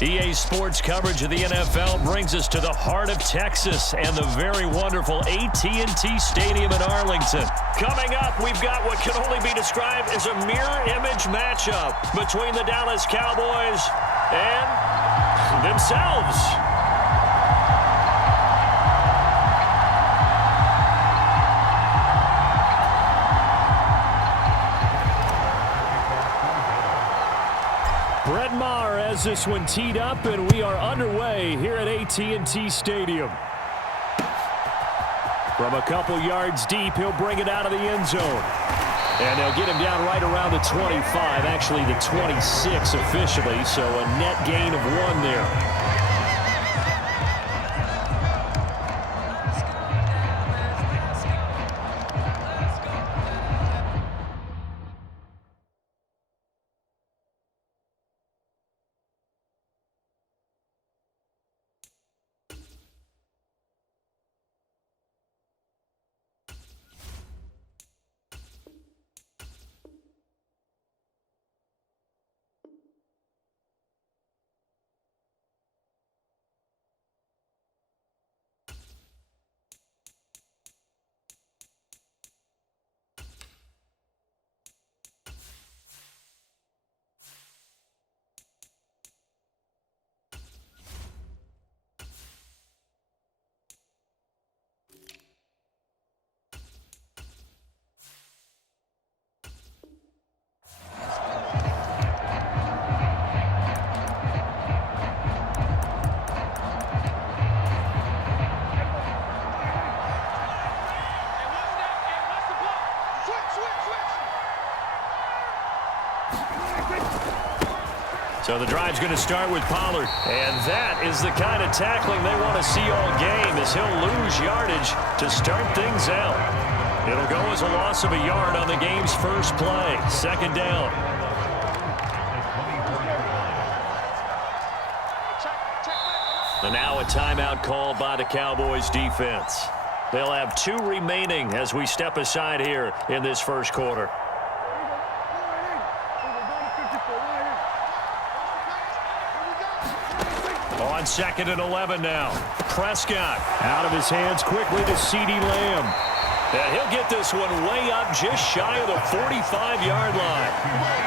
EA Sports coverage of the NFL brings us to the heart of Texas and the very wonderful AT&T Stadium in Arlington. Coming up, we've got what can only be described as a mirror image matchup between the Dallas Cowboys and themselves. Brett Maher has this one teed up, and we are underway here at AT&T Stadium. From a couple yards deep, he'll bring it out of the end zone. And they'll get him down right around the 25, actually the 26 officially, so a net gain of 1 there. So the drive's going to start with Pollard. And that is the kind of tackling they want to see all game, as he'll lose yardage to start things out. It'll go as a loss of a yard on the game's first play. Second down. And now a timeout called by the Cowboys defense. They'll have 2 remaining as we step aside here in this first quarter. On 2nd and 11 now. Prescott out of his hands quickly to CeeDee Lamb. And he'll get this one way up just shy of the 45-yard line.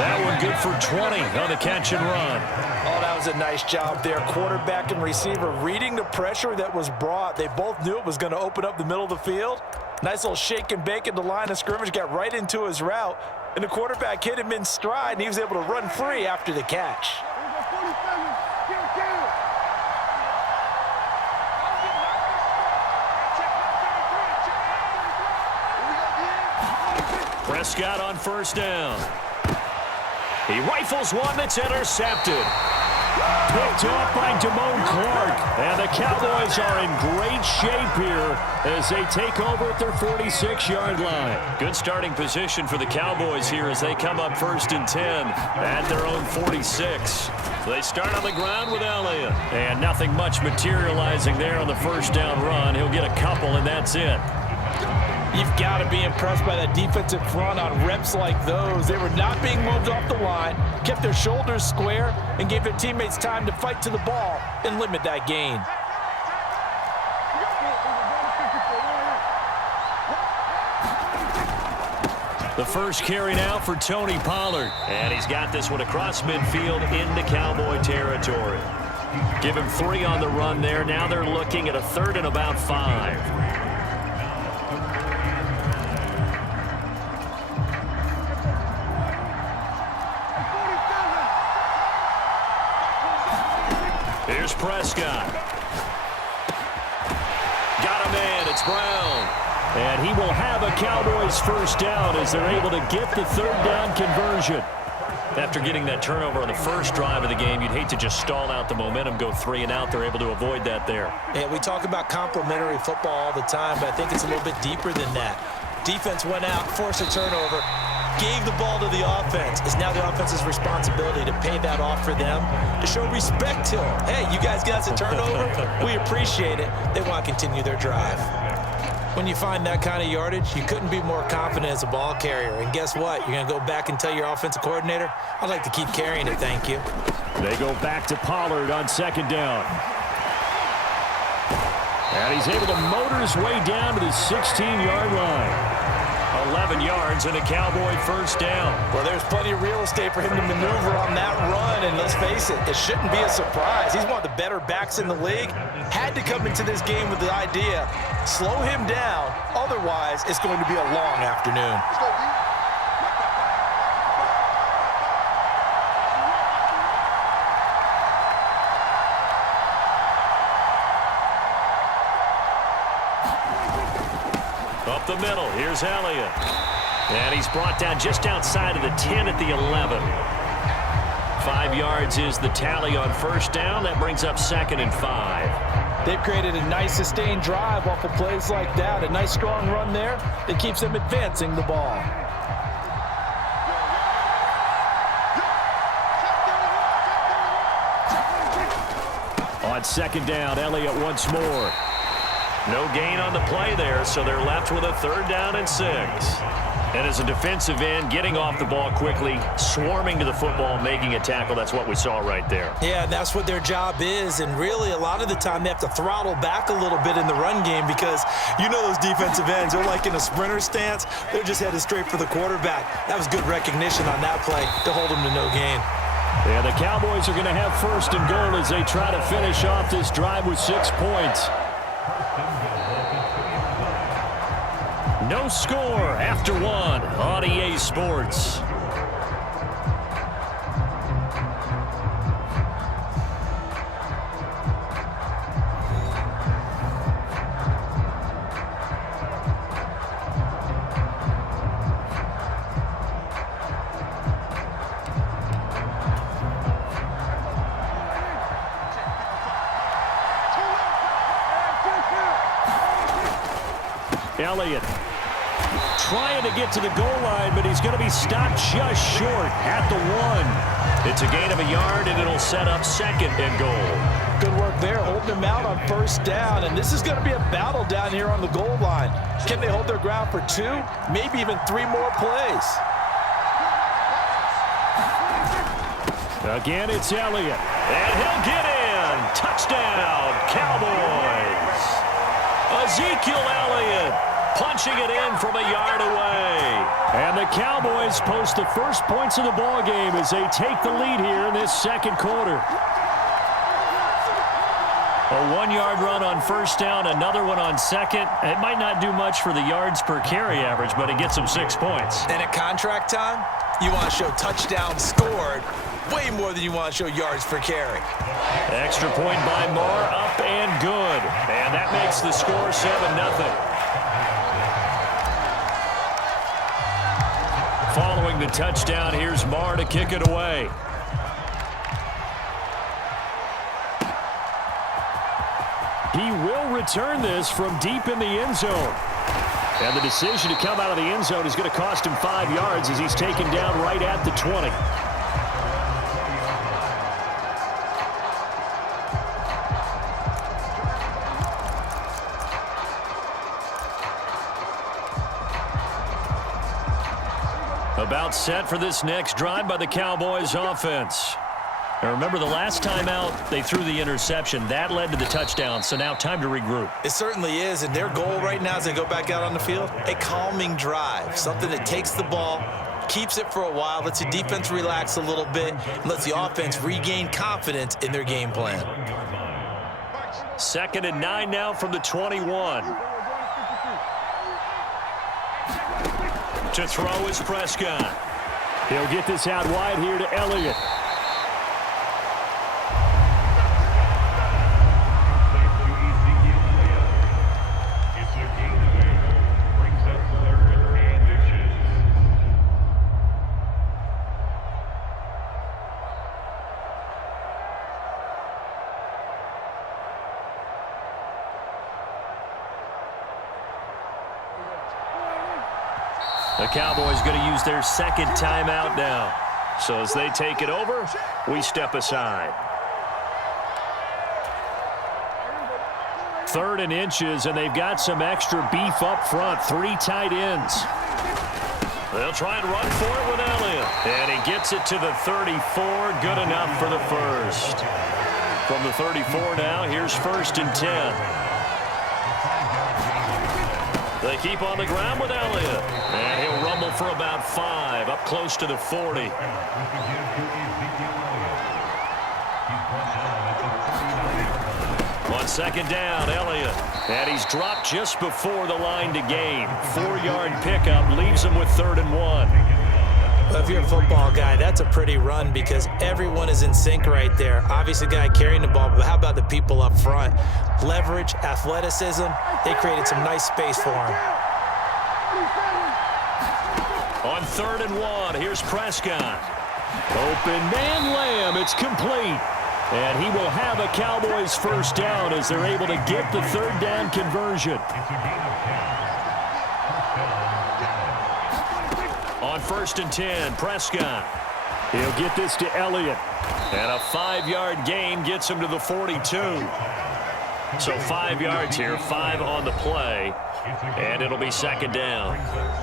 That one good for 20 on the catch and run. Oh, that was a nice job there. Quarterback and receiver reading the pressure that was brought. They both knew it was going to open up the middle of the field. Nice little shake and bake at the line of scrimmage. Got right into his route. And the quarterback hit him in stride, and he was able to run free after the catch. Prescott on first down. He rifles one that's intercepted. Picked off by Damone Clark. And the Cowboys are in great shape here as they take over at their 46-yard line. Good starting position for the Cowboys here as they come up 1st and 10 at their own 46. So they start on the ground with Elliott. And nothing much materializing there on the first down run. He'll get a couple, and that's it. You've got to be impressed by that defensive front on reps like those. They were not being moved off the line, kept their shoulders square, and gave their teammates time to fight to the ball and limit that gain. The first carry now for Tony Pollard. And he's got this one across midfield into Cowboy territory. Give him 3 on the run there. Now they're looking at a 3rd and about 5. Here's Prescott. Got a man. It's Brown. And he will have a Cowboys first down as they're able to get the 3rd down conversion. After getting that turnover on the first drive of the game, you'd hate to just stall out the momentum, go 3 and out. They're able to avoid that there. Yeah, we talk about complementary football all the time, but I think it's a little bit deeper than that. Defense went out, forced a turnover, gave the ball to the offense. It's now the offense's responsibility to pay that off for them, to show respect to them. Hey, you guys got us a turnover. We appreciate it. They want to continue their drive. When you find that kind of yardage, you couldn't be more confident as a ball carrier. And guess what? You're going to go back and tell your offensive coordinator, I'd like to keep carrying it, thank you. They go back to Pollard on second down. And he's able to motor his way down to the 16-yard line. 11 yards and a Cowboy first down. Well, there's plenty of real estate for him to maneuver on that run, and let's face it, it shouldn't be a surprise. He's one of the better backs in the league. Had to come into this game with the idea, slow him down, otherwise it's going to be a long afternoon. Up the middle, here's Elliott. And he's brought down just outside of the 10 at the 11. 5 yards is the tally on first down. That brings up 2nd and 5. They've created a nice sustained drive off of plays like that. A nice strong run there that keeps them advancing the ball. On second down, Elliott once more. No gain on the play there, so they're left with a 3rd down and 6. And as a defensive end, getting off the ball quickly, swarming to the football, making a tackle, that's what we saw right there. Yeah, that's what their job is, and really a lot of the time they have to throttle back a little bit in the run game because you know those defensive ends, they're like in a sprinter stance. They're just headed straight for the quarterback. That was good recognition on that play to hold them to no gain. Yeah, the Cowboys are going to have 1st and goal as they try to finish off this drive with 6 points. No score after 1 on EA Sports. Elliott trying to get to the goal line, but he's going to be stopped just short at the 1. It's a gain of a yard, and it'll set up 2nd and goal. Good work there, holding them out on first down, and this is going to be a battle down here on the goal line. Can they hold their ground for 2, maybe even 3 more plays? Again, it's Elliott, and he'll get in. Touchdown, Cowboys. Ezekiel Elliott punching it in from a yard away. And the Cowboys post the first points of the ball game as they take the lead here in this 2nd quarter. A 1-yard run on first down, another one on 2nd. It might not do much for the yards per carry average, but it gets them 6 points. And at contract time, you want to show touchdowns scored way more than you want to show yards per carry. Extra point by Moore, up and good. And that makes the score 7-0. Following the touchdown, here's Marr to kick it away. He will return this from deep in the end zone. And the decision to come out of the end zone is going to cost him 5 yards as he's taken down right at the 20. About set for this next drive by the Cowboys offense. Now remember, the last time out, they threw the interception. That led to the touchdown, so now time to regroup. It certainly is, and their goal right now as they go back out on the field, a calming drive, something that takes the ball, keeps it for a while, lets the defense relax a little bit, and lets the offense regain confidence in their game plan. 2nd and 9 now from the 21. To throw is Prescott. He'll get this out wide here to Elliott. The Cowboys going to use their 2nd timeout now. So as they take it over, we step aside. 3rd and inches, and they've got some extra beef up front. 3 tight ends. They'll try and run for it with Elliott. And he gets it to the 34. Good enough for the first. From the 34 now, here's 1st and 10. They keep on the ground with Elliott. And he'll rumble for about 5, up close to the 40. On 2nd down, Elliott. And he's dropped just before the line to gain. 4-yard pickup leaves him with 3rd and 1. Well, if you're a football guy, that's a pretty run because everyone is in sync right there. Obviously, the guy carrying the ball, but how about the people up front? Leverage, athleticism, they created some nice space for him. On 3rd and 1, here's Prescott. Open man Lamb, it's complete. And he will have a Cowboys first down as they're able to get the 3rd down conversion. On 1st and 10, Prescott. He'll get this to Elliott. And a 5-yard gain gets him to the 42. So 5 yards here, 5 on the play. And it'll be 2nd down.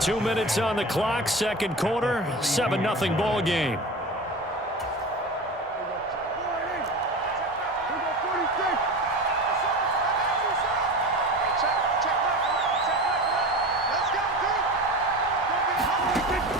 2 minutes on the clock, 2nd quarter, 7-0 ball game.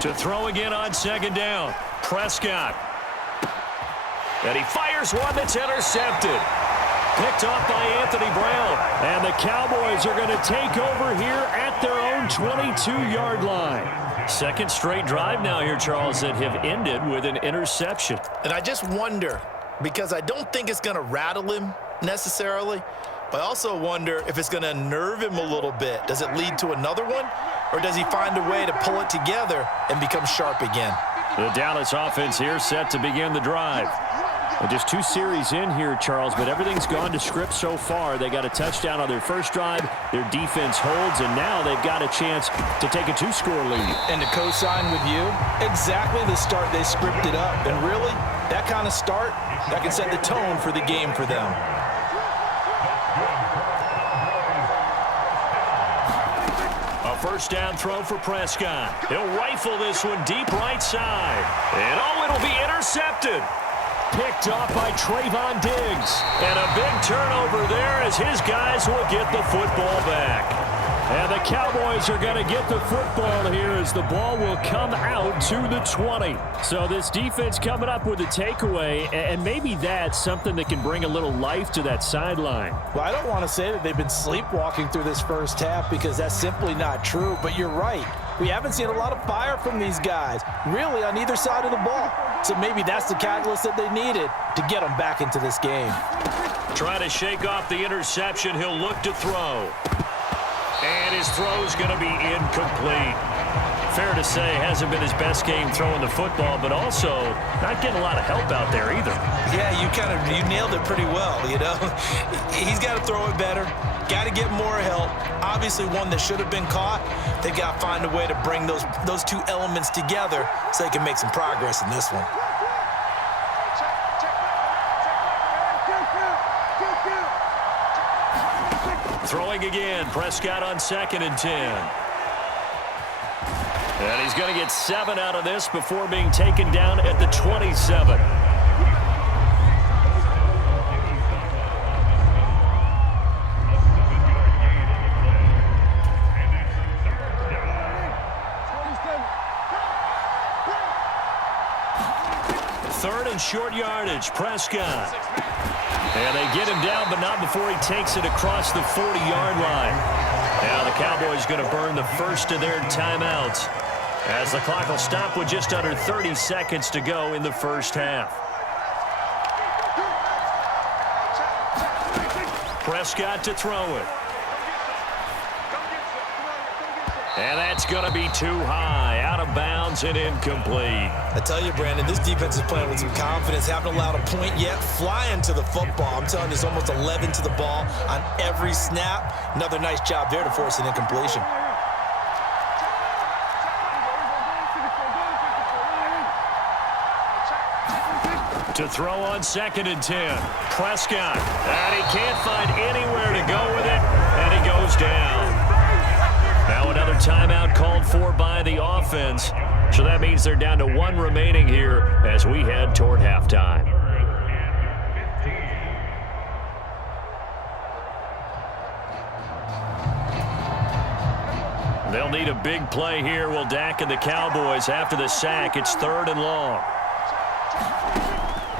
To throw again on 2nd down. Prescott. And he fires one that's intercepted. Picked off by Anthony Brown. And the Cowboys are going to take over here at their own 22-yard line. 2nd straight drive now here, Charles, that have ended with an interception. And I just wonder, because I don't think it's going to rattle him necessarily, but I also wonder if it's going to unnerve him a little bit. Does it lead to another one? Or does he find a way to pull it together and become sharp again? The Dallas offense here set to begin the drive. Well, just 2 series in here, Charles, but everything's gone to script so far. They got a touchdown on their first drive. Their defense holds, and now they've got a chance to take a 2-score lead. And to co-sign with you, exactly the start they scripted up. And really, that kind of start, that can set the tone for the game for them. First down throw for Prescott. He'll rifle this one deep right side. And it'll be intercepted. Picked off by Trayvon Diggs. And a big turnover there as his guys will get the football back. And the Cowboys are going to get the football here as the ball will come out to the 20. So this defense coming up with a takeaway, and maybe that's something that can bring a little life to that sideline. Well, I don't want to say that they've been sleepwalking through this first half because that's simply not true, but you're right. We haven't seen a lot of fire from these guys, really on either side of the ball. So maybe that's the catalyst that they needed to get them back into this game. Trying to shake off the interception, he'll look to throw. And his throw's going to be incomplete. Fair to say, hasn't been his best game throwing the football, but also not getting a lot of help out there either. Yeah, you nailed it pretty well, you know. He's got to throw it better. Got to get more help. Obviously, one that should have been caught. They got to find a way to bring those 2 elements together so they can make some progress in this one. Throwing again, Prescott on 2nd and 10. And he's going to get 7 out of this before being taken down at the 27. Third and short yardage, Prescott. And they get him down, but not before he takes it across the 40-yard line. Now the Cowboys going to burn the first of their timeouts as the clock will stop with just under 30 seconds to go in the first half. Prescott to throw it. And that's going to be too high, out of bounds and incomplete. I tell you, Brandon, this defense is playing with some confidence. Haven't allowed a point yet. Flying to the football. I'm telling you, it's almost 11 to the ball on every snap. Another nice job there to force an incompletion. To throw on 2nd and 10. Prescott. And he can't find anywhere to go with it. And he goes down. Now another timeout called for by the offense. So that means they're down to 1 remaining here as we head toward halftime. They'll need a big play here. Will Dak and the Cowboys after the sack. It's 3rd and long.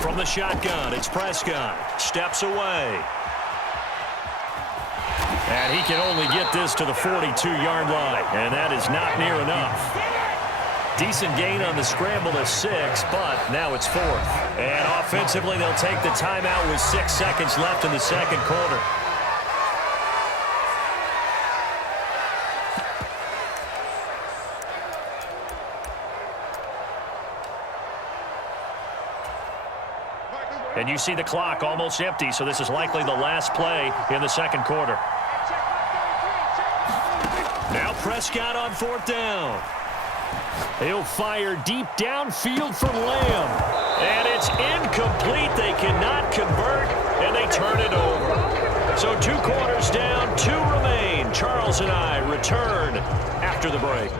From the shotgun, it's Prescott. Steps away. And he can only get this to the 42-yard line. And that is not near enough. Decent gain on the scramble to 6, but now it's 4th. And offensively, they'll take the timeout with 6 seconds left in the second quarter. And you see the clock almost empty, so this is likely the last play in the second quarter. Now Prescott on 4th down. He'll fire deep downfield for Lamb. And it's incomplete. They cannot convert, and they turn it over. So 2 quarters down, 2 remain. Charles and I return after the break.